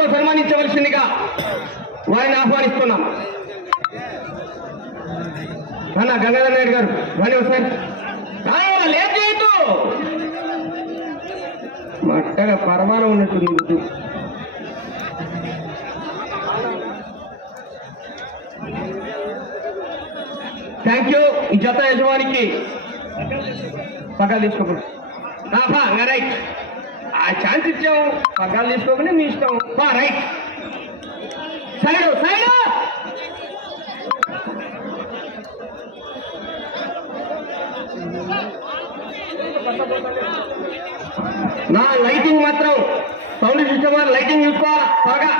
శాలువాతో సన్మానించవలసిందిగా వారిని ఆహ్వానిస్తున్నాం. అన్న గంగాధర్ నాయుడు గారు రండి ఒకసారి. లేదు లేట్ చేయొద్దు. మట్టగా పరమానం ఉన్నట్టుంది థ్యాంక్ యూ ఈ జత యజమానికి పగ్గాలు తీసుకోకూడదు బా రైట్. ఆ ఛాన్స్ ఇచ్చాము పగ్గాలు తీసుకోకుండా మీ ఇష్టం. బా రైట్. Side side. నా లైటింగ్ మాత్రం సౌండ్ సిస్టమ్ వారు లైటింగ్ చూసుకోవాలి త్వరగా.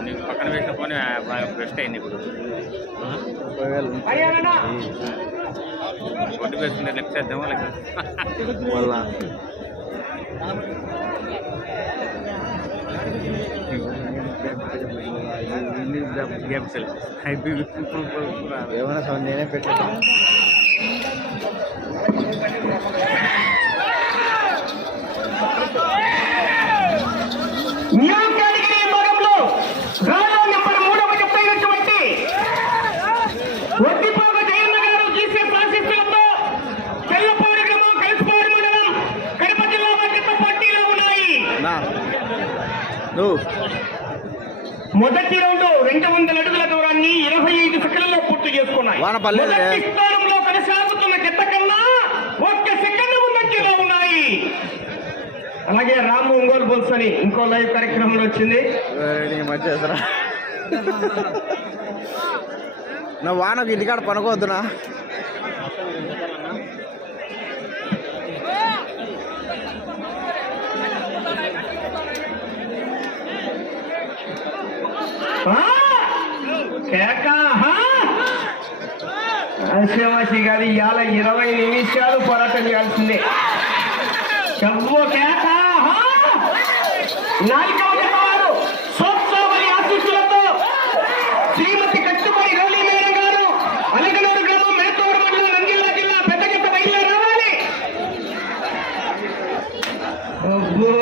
నీకు పక్కన ఫోన్ బాగా బెస్ట్ అయింది ఇప్పుడు. ఒడ్డు వేస్తుంటే లెక్క చేద్దామా లెక్క ఏమైనా సౌండ్ నేనే పెట్టాను కేటగిరీ విభాగంలో రాజా నెంబర్ మూడవ చెప్పైనటువంటి ఒట్టిపోక జయన్న గారు గీసే ప్రాశస్త్యంతో తెల్లపాడు గ్రామం కలిసిపాడు మండలం కడప జిల్లా మధ్యతో పోటీలో ఉన్నాయి నా నువ్వు మొదటి రౌండ్ రెండు వందల అడుగుల దూరాన్ని ఇరవై ఐదు సెకండ్లలో పూర్తి చేసుకున్నాయి. వానపల్లి మొదటి స్థానంలో కొనసాగుతున్న జత కన్నా ఒక్క సెకండ్ ముందంజలో ఉన్నాయి. అలాగే రాము ఒంగోలు బుల్స్ అని ఇంకో లైవ్ కార్యక్రమంలో వచ్చింది. నా వానకు ఇంటికాడ పనుకోవద్దునా? ఆ! గారు ఇవాళ ఇరవై నిమిషాలు పోరాటం చేయాల్సిందే. చెవ్వ కేక నాలుగు నాలుగవ జతవారు సోత్సవరి ఆశీస్సులతో శ్రీమతి కట్టుబడి రోలి మేడం గారు అలగనూరు గ్రామం మేతూరు మండలం నంద్యాల జిల్లా పెద్ద జత బయలుదేరి రావాలి అబ్బో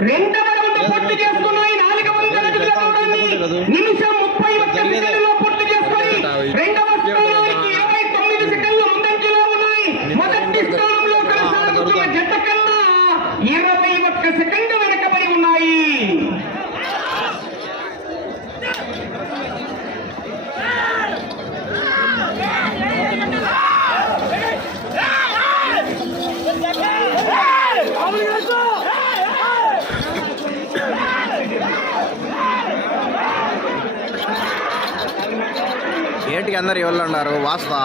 రెండవ రౌండ్ పూర్తి చేసుకున్నాయి నాలుగు వందల అడుగుల దూరాన్ని నిమిషం ముప్పై ఒక్క సెకండ్లలో పూర్తి చేసుకొని రెండవ స్థానానికి ఇరవై తొమ్మిది సెకండ్లు ముందంజలో ఉన్నాయి మొదటి స్థానంలో కొనసాగుతున్న జత కన్నా ఇరవై ఒక్క సెకండ్ వెనకబడి ఉన్నాయి ఏంటికి అందరు ఎవరు ఉన్నారు? వాస్తా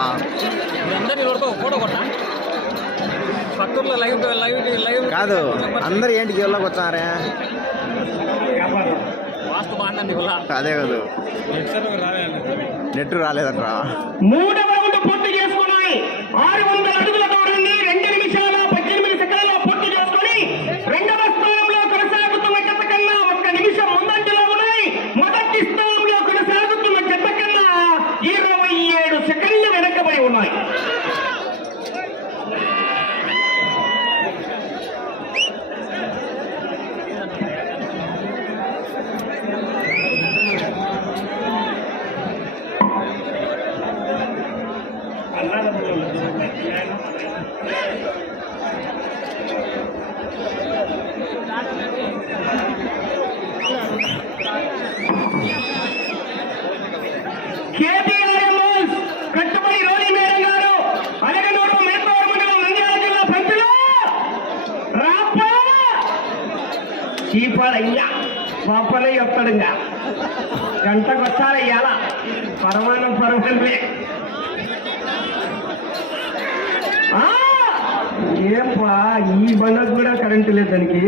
అందరు ఎవరితో? ఫోటో కొట్టా పక్కూర్లో లైవ్ లైవ్ లైవ్ కాదు అందరు ఏంటికి ఎవరికి వచ్చారే అదే కాదు. నెట్ రాలేదంట్రా మూడవ రౌండ్ పూర్తి చేసుకున్నాయి ఆరు వందల అడుగుల దూరాన్ని రెండు నిమిషాల పద్దెనిమిది సెకండ్లలో పూర్తి చేసుకొని రెండవ స్థానంలో కొనసాగుతున్న జత కన్నా ఒక్క నిమిషం ముందంజలో ఉన్నాయి మొదటి స్థానంలో కొనసాగుతున్న జత కన్నా ఇరవై ఏడు సెకండ్లు వెనకబడి ఉన్నాయి కేటీఆర్ఎంఎస్ కట్టుబడి రోలి మేడం గారు అలగనూరు మేపవరం మండలం నంద్యాల జిల్లా ప్రజలు రాపా చీపాడయ్యా పాపలయ్య వస్తాడుగా. గంటకొచ్చారయ్యాల పరమాణం పరమే ఆ! ఏంపా ఈ బండకు కూడా కరెంటు లేదు దానికి.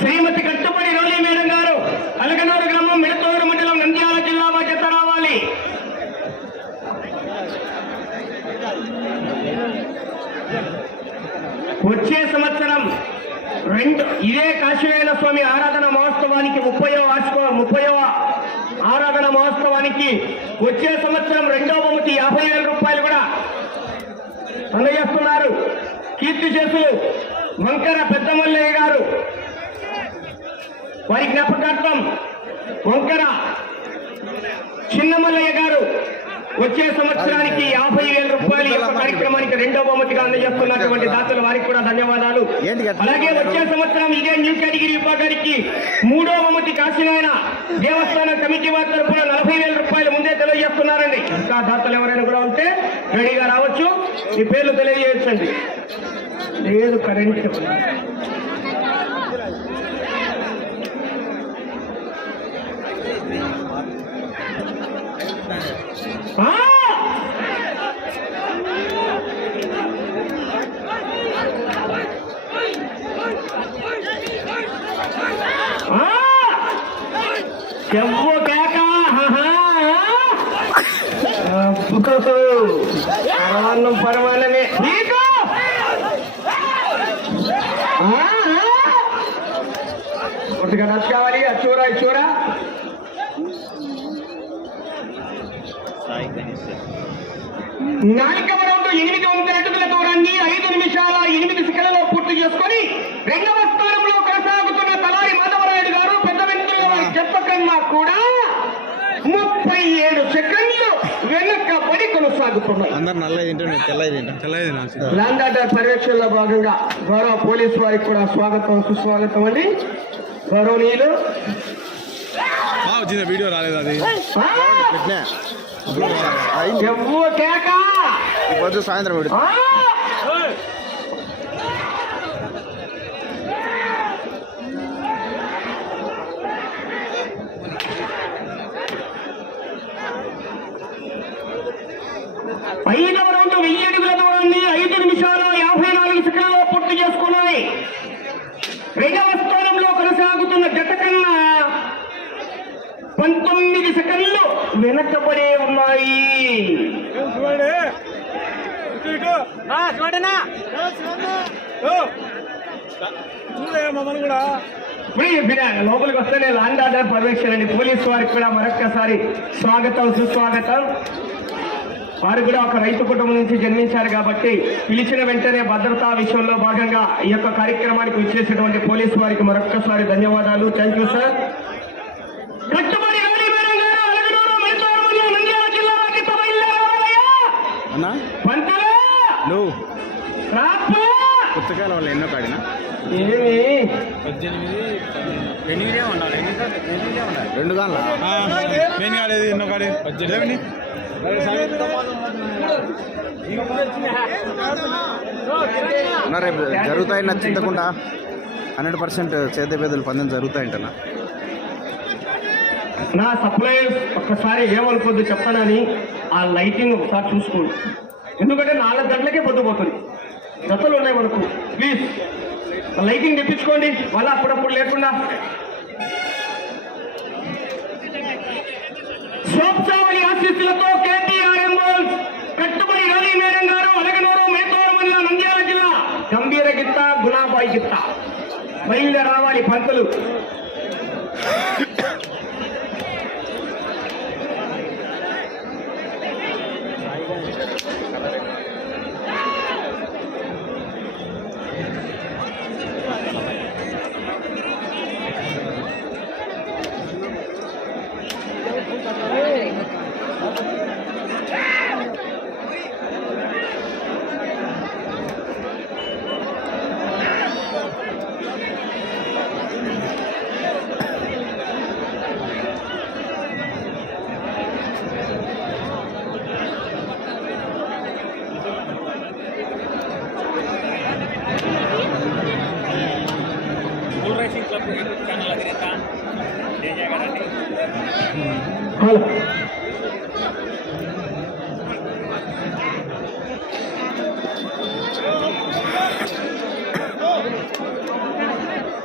శ్రీమతి కట్టుబడి రౌలీ మేడం గారు అలగనూరు గ్రామం మిడతూరు మండలం నంద్యాల జిల్లా బాధ్యత రావాలి వచ్చే సంవత్సరం రెండు ఇదే కాశీవేల స్వామి ఆరాధన మహోత్సవానికి ముప్పయో వార్షిక ముప్పయో ఆరాధన మహోత్సవానికి వచ్చే సంవత్సరం రెండో బహుమతి యాభై వేల రూపాయలు కూడా అందజేస్తున్నారు. కీర్తి చేసులు వంకర పెద్దమల్లయ్య గారు వారి జ్ఞాపకార్థం వంకర చిన్నమల్లయ్య గారు వచ్చే సంవత్సరానికి యాభై వేల రూపాయల యొక్క కార్యక్రమానికి రెండో బహుమతిగా అందజేస్తున్నటువంటి దాతల వారికి కూడా ధన్యవాదాలు? అలాగే వచ్చే సంవత్సరం ఇదే న్యూ కేటగిరీ విభాగానికి మూడో బహుమతి కాశీనాయన దేవస్థానం కమిటీ వారి తరఫున నలభై వేల రూపాయలు ముందే తెలియజేస్తున్నారండి. ఇంకా దాతలు ఎవరైనా కూడా ఉంటే రెడీగా రావచ్చు. మీ పేర్లు తెలియజేయచ్చండి లేదు కరెంట్. చెంపు కేక హహా. అబ్బో. పరమాన్నం నాలుగవ రౌండ్ ఎనిమిది వందల అడుగుల దూరాన్ని ఐదు నిమిషాల ఎనిమిది సెకండ్లలో పూర్తి చేసుకొని రెండవ స్థానంలో కొనసాగుతున్న తలారి మాధవరాయుడు గారు పెద్ద వెంతుల వారి చెప్పకన్నా కూడా ముప్పై ఏడు సెకండ్లు వెనకబడి కొనసాగుతున్నారు అందరు ల్యాండ్ ఆర్డర్ పర్యవేక్షణలో భాగంగా గౌరవ పోలీసు వారికి కూడా స్వాగతం సుస్వాగతం అండి. గౌరవనీయులు. వచ్చిన వీడియో రాలేదు అది. ఆ! సాయంత్రం పెడు పైన ఐదవ రౌండ్ వెయ్యి అడుగుల దూరాన్ని ఐదు నిమిషాల యాభై నాలుగు సెకండ్లలో పూర్తి చేసుకున్నాయి రెండవ స్థానంలో కొనసాగుతున్న జత కన్నా పంతొమ్మిది సెకండ్లు వెనకబడే ఉన్నాయి మమ్మల్ని కూడా లోపలికి వస్తేనే లాండ్ ఆర్డర్ పర్యవేక్షణ అండి పోలీసు వారికి కూడా మరొక్కసారి స్వాగతం సుస్వాగతం. వారు కూడా ఒక రైతు కుటుంబం నుంచి జన్మించారు కాబట్టి పిలిచిన వెంటనే భద్రతా విషయంలో భాగంగా ఈ యొక్క కార్యక్రమానికి విచ్చేసినటువంటి పోలీసు వారికి మరొక్కసారి ధన్యవాదాలు. థ్యాంక్ యూ సార్ నువ్వు. పుస్తకాల వల్ల ఎన్నో కాడినా? ఎనిమిదే ఉండాలి రెండు కాలేదు ఎన్నో కాడి. పద్దెనిమిది రేపు జరుగుతాయి నచ్చిందకుండా హండ్రెడ్ పర్సెంట్ చేతి పేదలు పందెం జరుగుతాయంటనా? నా సప్లైయర్స్ ఒక్కసారి ఏమనుకోద్దు చెప్తానని ఆ లైటింగ్ ఒకసారి చూసుకోండి. ఎందుకంటే నాలుగు గంటలకే పొద్దుపోతుంది జతలు ఉన్నాయి మనకు. ప్లీజ్ లైటింగ్ తెప్పించుకోండి. మళ్ళీ అప్పుడప్పుడు లేకుండా. స్వచ్ఛావళి ఆశీస్సులతో కేటీఆర్ ఎంబోల్స్. కట్టుబడి రవి మేడం గారు అలగనూరు మేకూరు మండలం నంద్యాల జిల్లా. గంభీర గిత్త గుణాబాయి గిత్త. బయలుదేరి రావాలి పంతులు.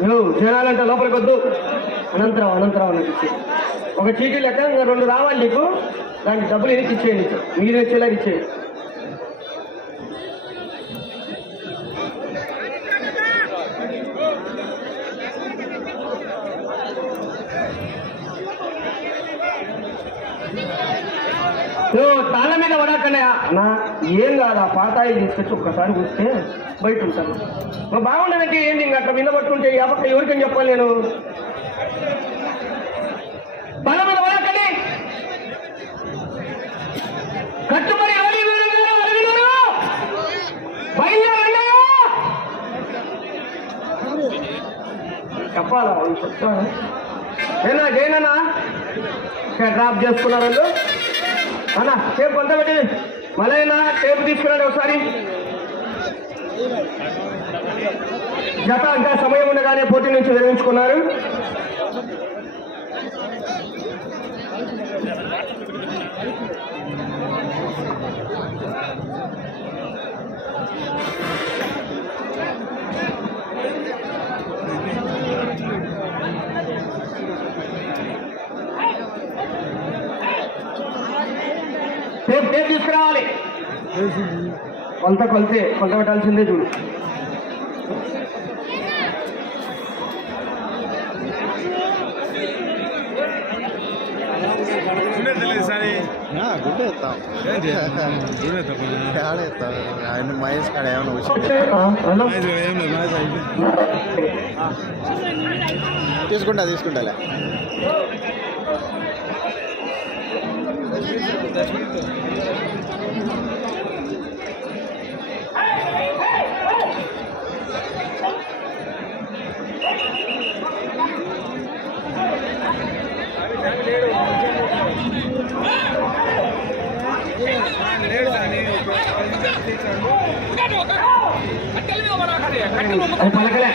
నువ్వు జనాలంటే లోపలికి వద్దు. అనంతరం అనంతరం అన్నట్టు ఒక చీటీ లెక్క ఇంకా రెండు రావాలి నీకు. దానికి డబ్బులు ఎనికి ఇచ్చేయండి. మీరు వచ్చేలాగా ఇచ్చేయండి నువ్వు తాళ్ళ మీద పడకండి అన్నా ఏం కాదు ఆ పాతాయి తీసుకొచ్చి ఒక్కసారి కూర్స్తే బయట ఉంటాను నువ్వు బాగుండదంటే ఏంది ఇంకా అట్లా మీద పట్టుకుంటే అప్పక్క ఎవరికని చెప్పాలి నేను? తాళ్ళ మీద పడకండి కట్టుబడి చెప్పాలా? చెప్తాను ఏనా ఇక్కడ డ్రాప్ చేసుకున్నారు వాళ్ళు అన్న టేప్ కొంత పెట్టి మళ్ళీ టేప్ తీసుకురండి ఒకసారి. జత ఇంకా సమయం ఉండగానే పోటీ నుంచి విరమించుకున్నారు. టేప్ టేప్ తీసుకురావాలి. కొలత కొలితే కొలత పెట్టాల్సిందే చూడు. గుడ్డ ఎత్తాం. ఆడ ఎత్తాం ఆయన మహేష్ కాడ ఏమైనా తీసుకుంటా తీసుకుంటాలే. అది పలకలే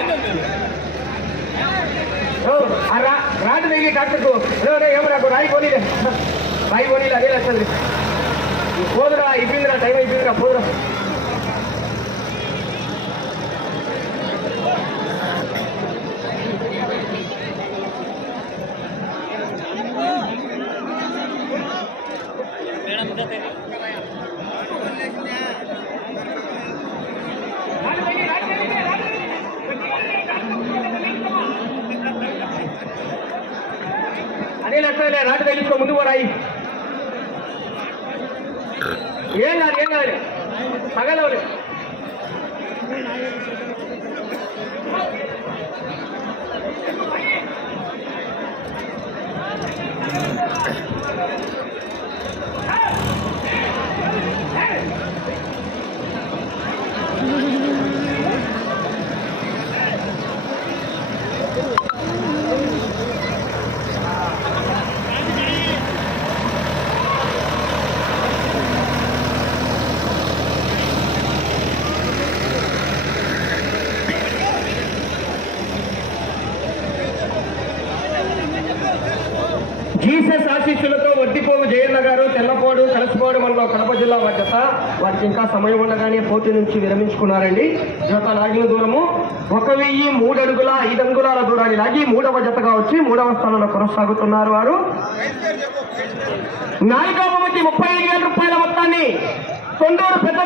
ఓ, ఆ రా ಬೈಬಲ್ ಅದೇ ಲಕ್ಷ ಹೋದ್ರ ಇದ್ದಿದ್ರ ಟೈಮ್ ಇದ್ದಿದ್ರ ಹೋದ್ರ ಅದೇ ಲಕ್ಷ ನಾಟದಲ್ಲಿ ಮುಂದುವರಾಯಿ சகல తెల్లపోడు కలసిపోడు మనలో కడప జిల్లా మధ్యత వారికి ఇంకా సమయం ఉండగానే పోటీ నుంచి విరమించుకున్నారండి. జత లాగిన దూరము ఒక వెయ్యి మూడు అడుగుల ఐదు అంగుళాల దూరాన్ని లాగి మూడవ జతగా వచ్చి మూడవ స్థానంలో కొనసాగుతున్నారు వారు. నాలుగవ ముప్పై ఐదు వేల రూపాయల మొత్తాన్ని తొండూరు పెద్ద